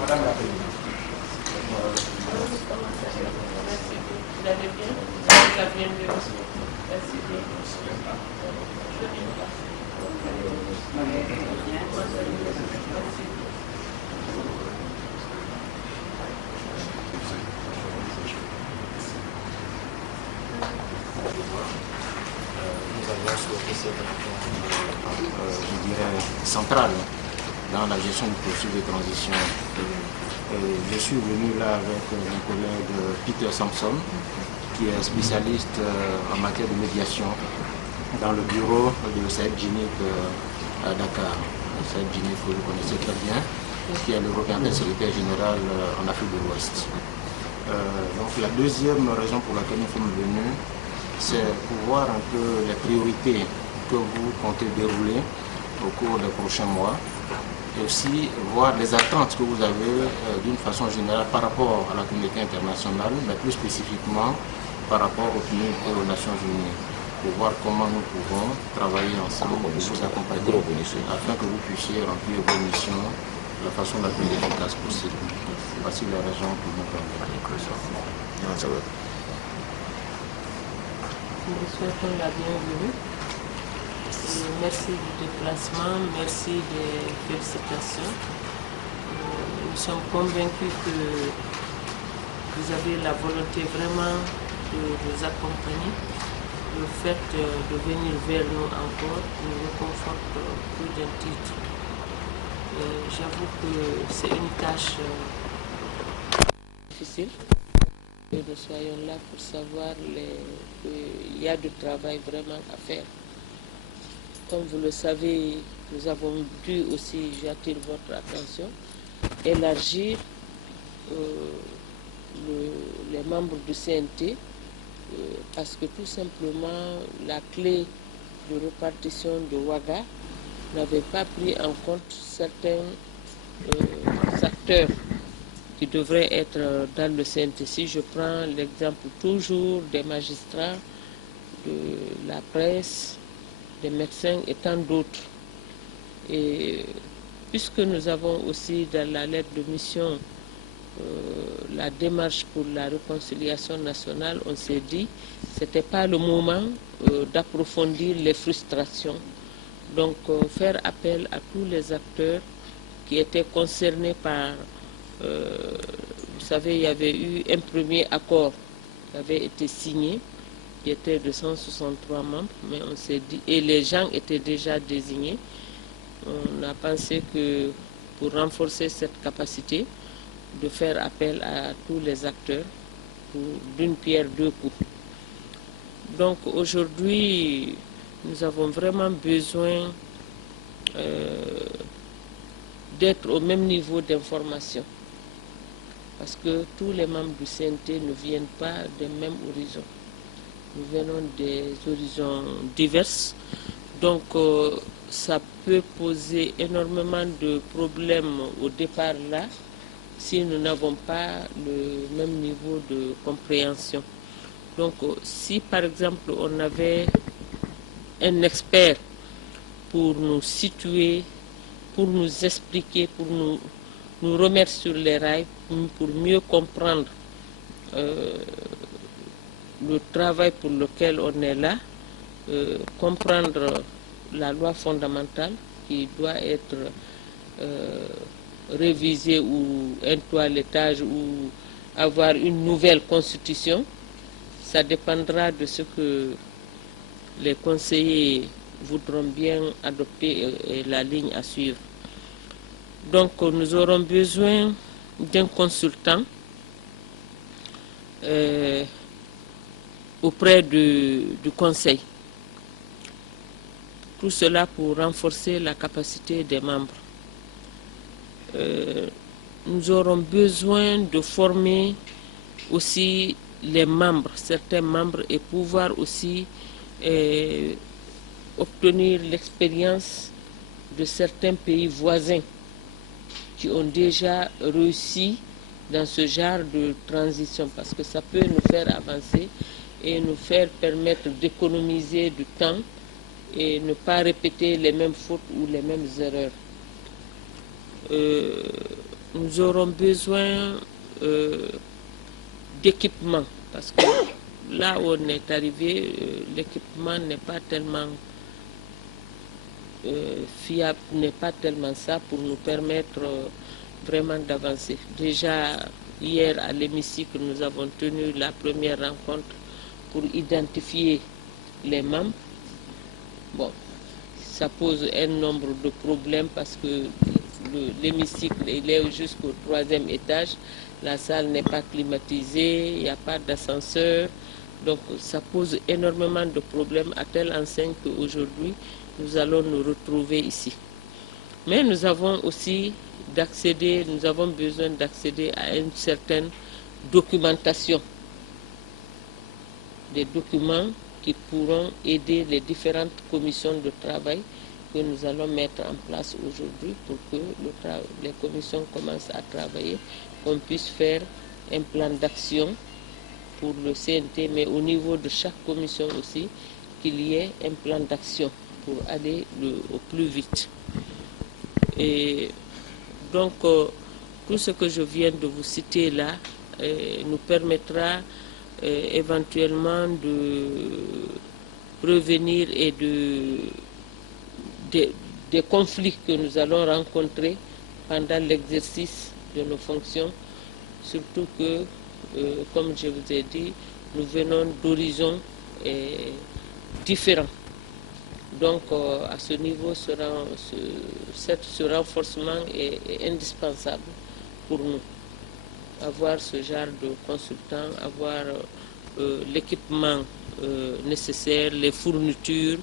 Madame la Présidente. Vous allez bien? La bienvenue. Merci bien. Nous avons souhaité cette réforme, je dirais, centrale dans la gestion du processus de transition. Je suis venu là avec mon collègue Peter Sampson, qui est spécialiste en matière de médiation dans le bureau de Saïd Djinnit à Dakar. Saïd Djinnit, que vous connaissez très bien, qui est le représentant secrétaire général en Afrique de l'Ouest. Donc la deuxième raison pour laquelle nous sommes venus, c'est pour voir un peu les priorités que vous comptez dérouler au cours des prochains mois et aussi voir les attentes que vous avez d'une façon générale par rapport à la communauté internationale, mais plus spécifiquement par rapport aux PNUD et aux Nations Unies, pour voir comment nous pouvons travailler ensemble pour vous accompagner afin que vous puissiez remplir vos missions de la façon la plus efficace possible. Voici les raisons pour nous permettre. Nous vous souhaitons la bienvenue. Merci du déplacement, merci des félicitations. Nous sommes convaincus que vous avez la volonté vraiment de nous accompagner. Le fait de venir vers nous encore nous réconforte plus d'un titre. J'avoue que c'est une tâche difficile. Et nous soyons là pour savoir qu'il y a du travail vraiment à faire. Comme vous le savez, nous avons dû aussi, j'attire votre attention, élargir les membres du CNT parce que tout simplement la clé de répartition de Ouaga n'avait pas pris en compte certains acteurs qui devraient être dans le CNT. Si je prends l'exemple toujours des magistrats, de la presse, des médecins et tant d'autres. Et puisque nous avons aussi dans la lettre de mission la démarche pour la réconciliation nationale, on s'est dit que ce n'était pas le moment d'approfondir les frustrations. Donc faire appel à tous les acteurs qui étaient concernés par, vous savez, il y avait eu un premier accord qui avait été signé, qui était de 163 membres, mais on s'est dit, et les gens étaient déjà désignés. On a pensé que pour renforcer cette capacité, de faire appel à tous les acteurs pour d'une pierre deux coups. Donc aujourd'hui, nous avons vraiment besoin d'être au même niveau d'information, parce que tous les membres du CNT ne viennent pas des mêmes horizons. Nous venons des horizons divers, donc ça peut poser énormément de problèmes au départ là, si nous n'avons pas le même niveau de compréhension. Donc si par exemple on avait un expert pour nous situer, pour nous expliquer, pour nous remettre sur les rails, pour mieux comprendre le travail pour lequel on est là, comprendre la loi fondamentale qui doit être révisée ou un toilettage ou avoir une nouvelle constitution, ça dépendra de ce que les conseillers voudront bien adopter et la ligne à suivre. Donc nous aurons besoin d'un consultant auprès du Conseil. Tout cela pour renforcer la capacité des membres. Nous aurons besoin de former aussi les membres, certains membres, et pouvoir aussi obtenir l'expérience de certains pays voisins qui ont déjà réussi dans ce genre de transition, parce que ça peut nous faire avancer et nous permettre d'économiser du temps et ne pas répéter les mêmes fautes ou les mêmes erreurs. Nous aurons besoin d'équipement parce que là où on est arrivé, l'équipement n'est pas tellement fiable, n'est pas tellement ça pour nous permettre vraiment d'avancer. Déjà, hier à l'hémicycle, nous avons tenu la première rencontre pour identifier les membres. Bon, ça pose un nombre de problèmes parce que l'hémicycle il est jusqu'au 3e étage, la salle n'est pas climatisée, il n'y a pas d'ascenseur, donc ça pose énormément de problèmes à telle enseigne qu'aujourd'hui nous allons nous retrouver ici. Mais nous avons aussi nous avons besoin d'accéder à une certaine documentation, des documents qui pourront aider les différentes commissions de travail que nous allons mettre en place aujourd'hui pour que les commissions commencent à travailler, qu'on puisse faire un plan d'action pour le CNT, mais au niveau de chaque commission aussi, qu'il y ait un plan d'action pour aller au plus vite. Et donc, tout ce que je viens de vous citer là nous permettra éventuellement de prévenir et des conflits que nous allons rencontrer pendant l'exercice de nos fonctions, surtout que, comme je vous ai dit, nous venons d'horizons différents. Donc, à ce niveau, ce renforcement est indispensable pour nous. Avoir ce genre de consultants, avoir l'équipement nécessaire, les fournitures,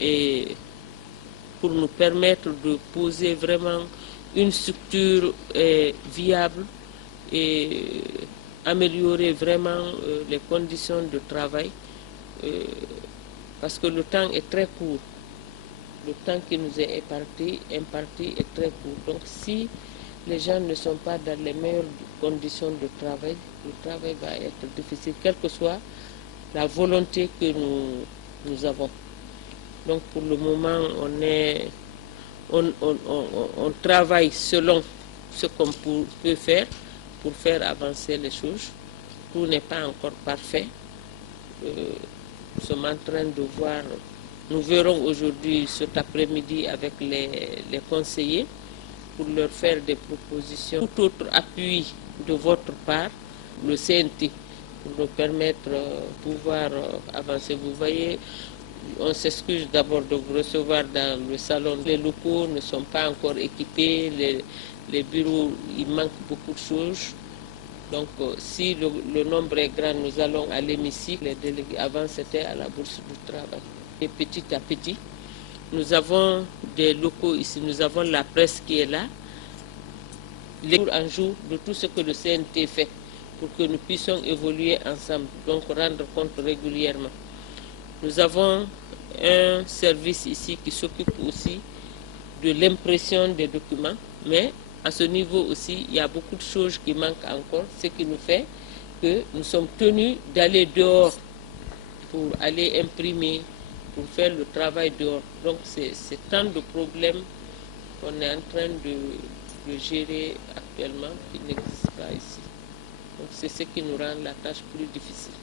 et pour nous permettre de poser vraiment une structure viable et améliorer vraiment les conditions de travail. Parce que le temps est très court. Le temps qui nous est imparti est très court. Donc si les gens ne sont pas dans les meilleures conditions de travail, le travail va être difficile, quelle que soit la volonté que nous avons. Donc pour le moment, on travaille selon ce qu'on peut faire pour faire avancer les choses. Tout n'est pas encore parfait. Nous sommes en train de voir, nous verrons aujourd'hui, cet après-midi, avec les conseillers, pour leur faire des propositions. Tout autre appui de votre part, le CNT, pour nous permettre de pouvoir avancer. Vous voyez, on s'excuse d'abord de vous recevoir dans le salon. Les locaux ne sont pas encore équipés, les bureaux, il manque beaucoup de choses. Donc, si le nombre est grand, nous allons à l'hémicycle. Les délégués, avant, c'était à la Bourse du Travail. Et petit à petit, nous avons des locaux ici. Nous avons la presse qui est là. Jour en jour de tout ce que le CNT fait pour que nous puissions évoluer ensemble, donc rendre compte régulièrement. Nous avons un service ici qui s'occupe aussi de l'impression des documents, mais à ce niveau aussi, il y a beaucoup de choses qui manquent encore, ce qui nous fait que nous sommes tenus d'aller dehors pour aller imprimer, pour faire le travail dehors. Donc c'est tant de problèmes qu'on est en train de gérer actuellement qui n'existent pas ici. Donc c'est ce qui nous rend la tâche plus difficile.